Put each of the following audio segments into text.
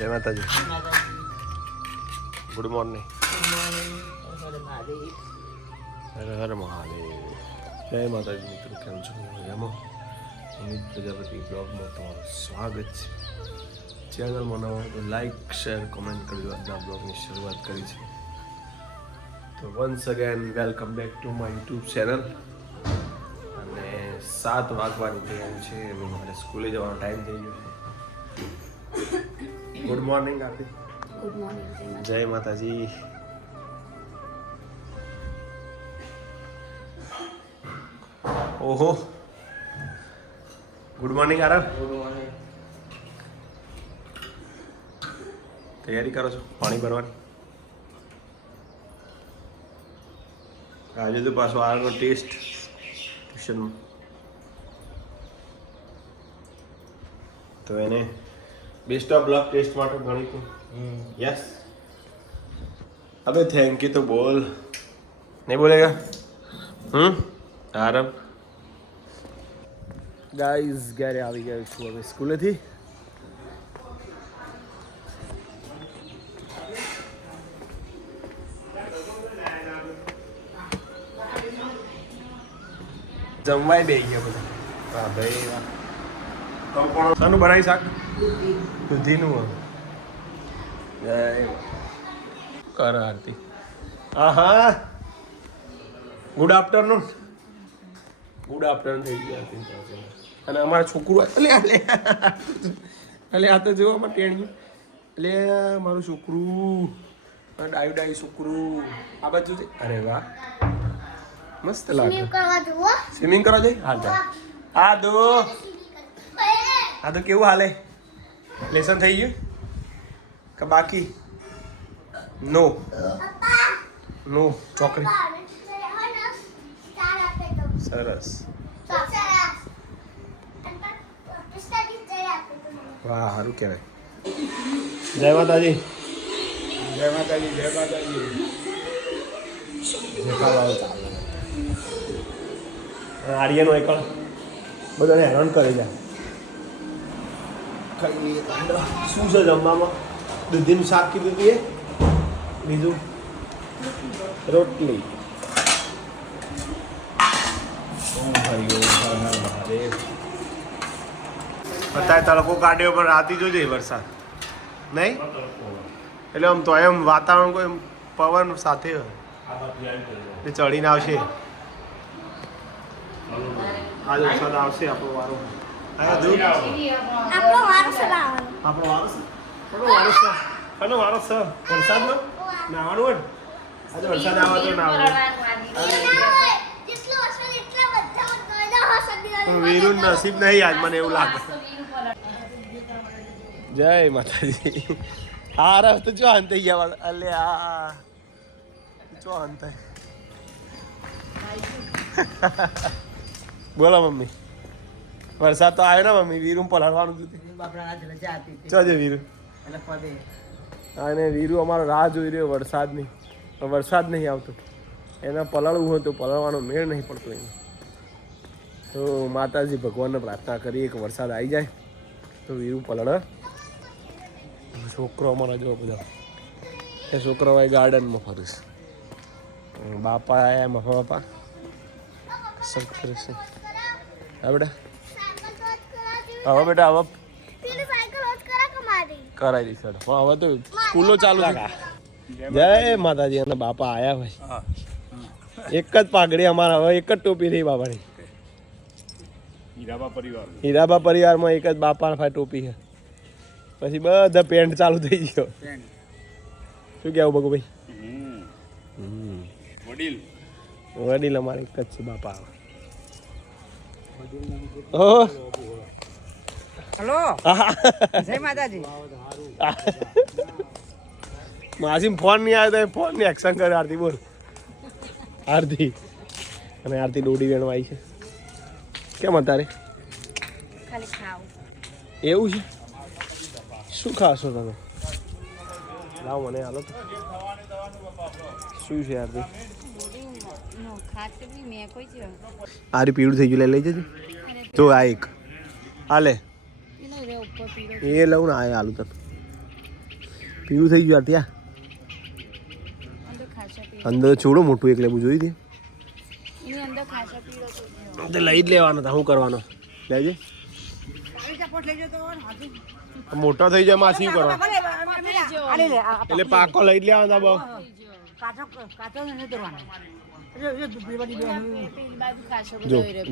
જય Mataji. Good morning. હર હર મહાદેવ. જય માતાજી મિત્રો, કેમ છો? મજામાં? અમિત પ્રજાપતિ બ્લોગમાં તમારું સ્વાગત છે. ચેનલમાં નવો તો લાઈક શેર કોમેન્ટ કરજો. આજના બ્લોગની શરૂઆત કરી છે તો once again welcome back to my YouTube channel. અને 7 વાગવાની તૈયારી છે. હવે મારે સ્કૂલે જવાનો ટાઈમ થઈ ગયો છે. Good morning Aarti. Good morning. જય માતાજી. ઓહો, good morning Aarav. Good morning. તૈયારી કરો છો પાણી ભરવાની? આજે તો પાછો આરવનો ટેસ્ટ ટ્યુશનમાં, તો એને બેસ્ટ ઓફ લક ટેસ્ટ માટે ગણિતું. યસ. અબે થેન્ક યુ તો બોલ. નહીં બોલેગા? આરવ ગાઈઝ ઘરે આવી ગયો છું હવે સ્કૂલેથી. જમવાય બે ગયા બધા. વાહ ભાઈ વાહ. શાનું બનાવી શાક? દૂધીનું. જય કર આરતી. હા, ગુડ આફ્ટરનૂન. ગુડ આફ્ટરનૂન થઈ ગયા. અને અમારા છોકરું એટલે આ તો જોવા માટે ટેણ્યું. એટલે મારું છોકરું, ડાયું ડાયું છોકરું આ બાજુ છે. અરે વાહ, મસ્ત લાગે. સ્વિમિંગ કરવા જઈ. હાલ ચાલ. આ તો કેવું હાલે? લેસન થઈ ગયું કે બાકી? નો નો ચોકડી. સરસ. વાહ, સારું કહેવાય. જય માતાજી. જય માતાજી. જય માતાજી. આર્યનો એકળ બધાને હેરાન કરી જાય. શું છે જમવામાં? દૂધીનું શાક કીધું હતું એ, બીજું રોટલી. અત્યારે તડકો કાઢ્યો પણ રાતી જોજે વરસાદ નહીં. એટલે આમ તો એમ વાતાવરણ કોઈ પવન સાથે ચડીને આવશે. આજે વરસાદ આવશે. આપણો વારો. આપણો વારો છે. કનો વારો છે? વરસાદનો નાવાનું હોય ને. આજે વરસાદ આવે તો નાવાનું. વીરું નસીબ નહીં આજ, મને એવું લાગે. જય માતાજી. આ રસ્તો ચો અંત થઈ ગયા. અલે આ ચો અંત. બોલો મમ્મી. વરસાદ તો આવ્યો ને મમ્મી. વીરું પલાળવાનું હતું. ચોજે વીરું. અને વીરું અમારો રાહ જોઈ રહ્યો વરસાદની. વરસાદ નહીં આવતો. એને પલાળવું હોય તો પલાળવાનો મેળ નહીં પડતો એને. તો માતાજી ભગવાનને પ્રાર્થના કરીએ કે વરસાદ આવી જાય તો વીરું પલળે. છોકરો અમારા જો બધા એ છોકરો હોય ગાર્ડનમાં ફરે છે. બાપા આવ્યા મફા બાપા સર કરે છે. હા બેટા, હવે બેટા હવે કરાવી દઈશ. પણ હવે તો સ્કૂલો ચાલુ છે. જય માતાજી. અને બાપા આવ્યા હોય. એક જ પાઘડી અમારા, હવે એક જ ટોપી રહી બાપાની. હીરાબા પરિવારમાં એક જ બાપા ટોપી છે. પછી બધા પેન્ટ ચાલુ થઈ ગયો. શું કેવું ભગુભાઈ? વડીલ અમારે એક જ છે બાપા. હેલો, જય માતાજી. માસી ફોન નહીં આવ્યો તો ફોન ની એક્શન કરે. આરતી બોલ. આરતી અને આરતી દોડી વેણવા આવી છે. કેમ અત્યારે એવું છે? શું ખાશો તમે? લાવો મને હાલો તો. શું છે આરતી? આરી પીળું થઈ ગયું. લઈ જજો. તો આ એક હાલે એ લઉં ને. આ આલુ તક પીળું થઈ ગયું ત્યાં અંદર છોડો મોટું એક લેવું જોઈ દે તે લઈ જ લેવાનો હતા. શું કરવાનો લેજે મોટો થઈ જાય માં શું કરવા એટલે પાકો લઈ જ લેવાનો હતા બહુ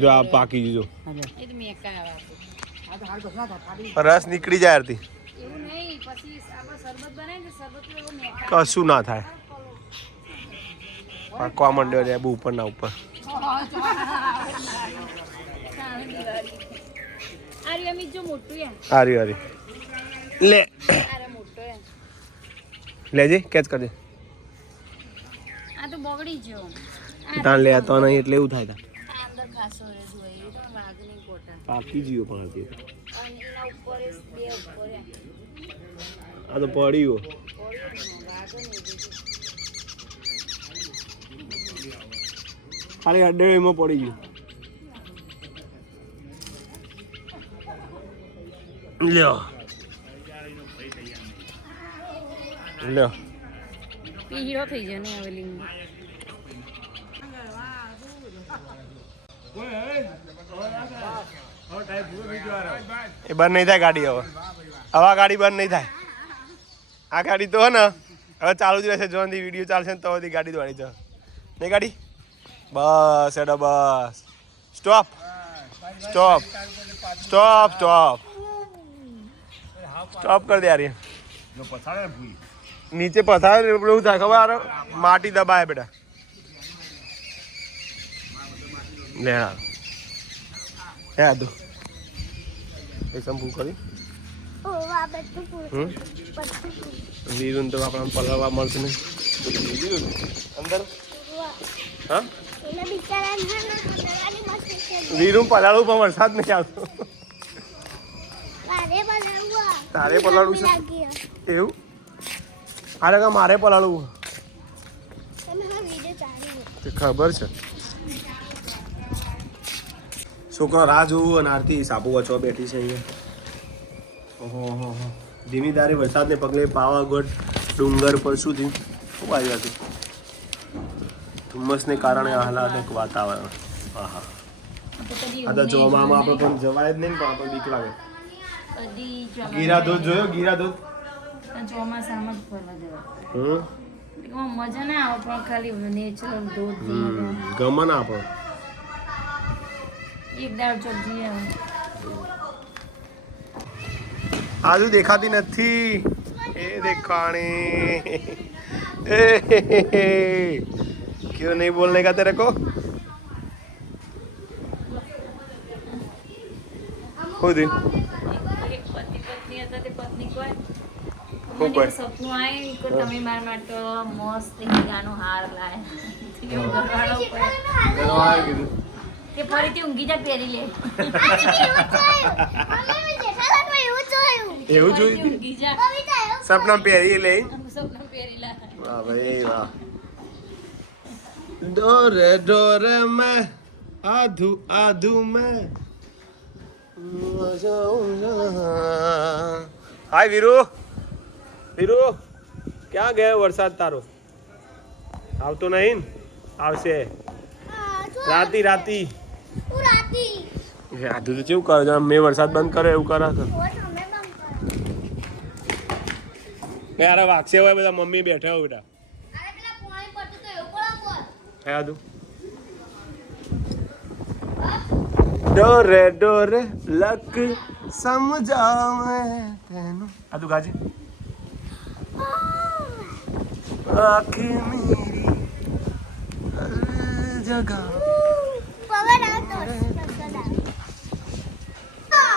જો આ પાકી જો રસ નીકળી જાય આરતી કશું ના થાય પાકવા માંડ્યો રે બહુ ઉપર ના ઉપર હારી હારી લે લેજે કેચ કરજે તાન લે તો નહીં એટલે એવું થાય તા પાકી જીવો પણ હતી આ તો પડ્યો ખાલી અડ્ડે એમાં પડી ગયું લ્યો લ્યો હીરો થઈ જાય ને હવે લીંબુ એ બંધ નહીં થાય ગાડી હવે આ ગાડી બંધ નહીં થાય આ ગાડી તો હે ને હવે ચાલુ જ રહેશે જોનથી વિડીયો ચાલશે ને તો બધી ગાડી દોડી જાય નહીં ગાડી બસ એડો બસ stop stop stop stop stop કરી દે યાર નીચે પથારે એવું થાય ખબર માટી દબાય બેટા લે હે આદુ એ સંપૂ કરી વીરુન તો આપણે પલાવવા મળશે ને અંદર હા વીરું પલાળું પણ વરસાદ નહીં આવતો તારે પલાળું છે એવું અરે કા મારે પલાળવું ખબર છે છોકરો રાહ જોવું અને આરતી સાપુ વચવા બેઠી છે અહીંયા ઓહો હો ધીમી ધારે વરસાદને પગલે પાવાગઢ ડુંગર પર શું થયું ખૂબ આવ્યા હતું ધુમ્મસને કારણે આહલાદક વાતાવરણ આહા આ તો ચોમામાં આપણે પણ જવાય જ નહીં પણ આપણે બીક લાગે ગીરાધોધ જોયો ગીરાધોધ ચોમાસામાં જ ફરવા જવા મજા ના આવે પણ ખાલી નેચરલ ધોધ ગમે ના આપણે એક દાડ ચોક જઈએ આજુ દેખાતી નથી એ દેખાણી क्यों नहीं बोलने का तेरे को खुद એક પતિ પત્ની હતા તે પત્ની કોઈ મને સપનું આવ્યું કે તમે મારા માટે મસ્ત હીરાનો હાર લાયા કે ફરીથી ઊંઘી જા પહેરી લે એવું જોયું ઊંઘી જા સપના પહેરી લે સપનું પહેરી લા વાહ ભાઈ વાહ डोरे डोरे मैं आधू आधू मैं हाय वीरू वीरू क्या गए वरसाद तारो આવતો નહીં આવશે રાતી રાતી આધુ તો કેવું કરે મેં વરસાદ બંધ કરે એવું કરે છે યાર વાગશે હોય બધા મમ્મી બેઠા હોય બેટા आदू डोरे डोरे लक समझावे तेनु आदू गाजी आँखें मेरी हर जगह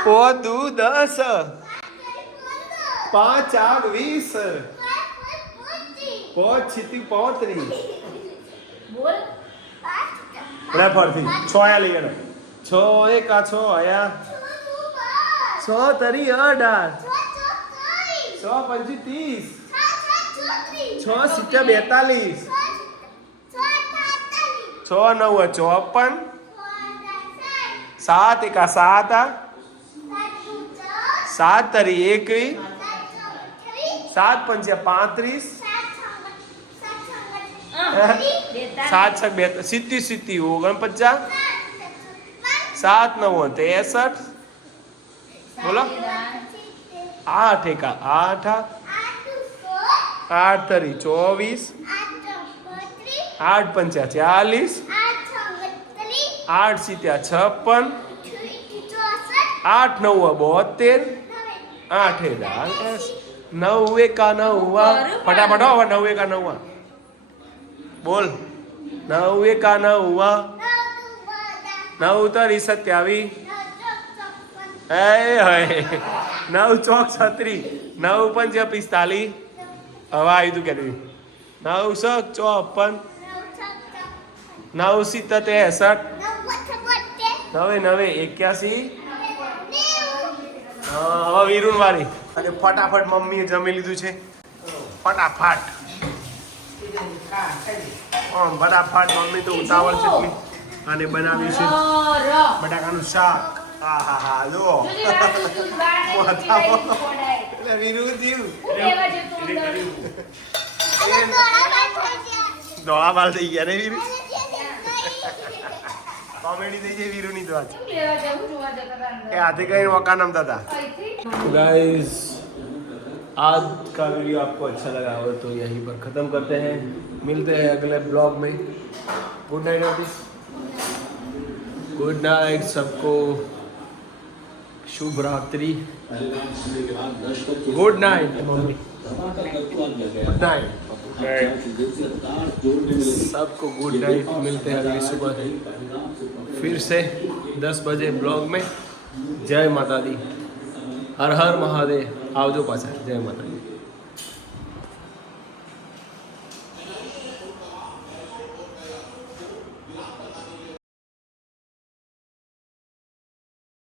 पोदू 10 5 आग 20 पोच छिती पोतरी બોલ બડા પરથી 6 આયા લઈ ગયો 6 એક આ 6 આયા 6 તરી 18 6 પંચી 30 6 સિત્તેર 42 6 9 54 7 એકા 7 7 તરી 21 7 પંચ્યા 35 7 છ 2 સિત્તી સિત્તી 49 7 9 63 બોલો 8 એકા 8 8 તરી 24 8 પંચ્યા 40 8 સિત્યા 56 8 9 72 8 એડા 9 એકા 9 ફટાફટ હો 9 એકા 9 બોલ 9 એકા 9 9 તરી 27 એ હોય 9 ચોક 36 9 પંચ્યા 45 હવે આવી તું કે 9 સક 54 9 સિત્તેર 63 9 9 81 હવે વીરુન વાળી અને ફટાફટ મમ્મીએ જમી લીધું છે ફટાફટ ફટાફટ મમ્મી તો ઉતાવળ છે અને બનાવ્યું છે બટાકાનું શાક હા હા હા જો એટલે વીરુ થયું દોડા બાલ થઈ ગયા ને વીરુ કોમેડી થઈ જાય वीरू ની तो आज એ हाथे कहीं मौका नमता था गाइस आज का वीडियो आपको अच्छा लगा हो तो यहीं पर ख़त्म करते हैं मिलते हैं अगले ब्लॉग में good night office good night सबको शुभ रात्रि good night mummy good night सबको गुड नाइट मिलते हैं अगली सुबह फिर से 10 बजे ब्लॉग में जय माता दी हर हर महादेव आवजो पाछा जय माता दी।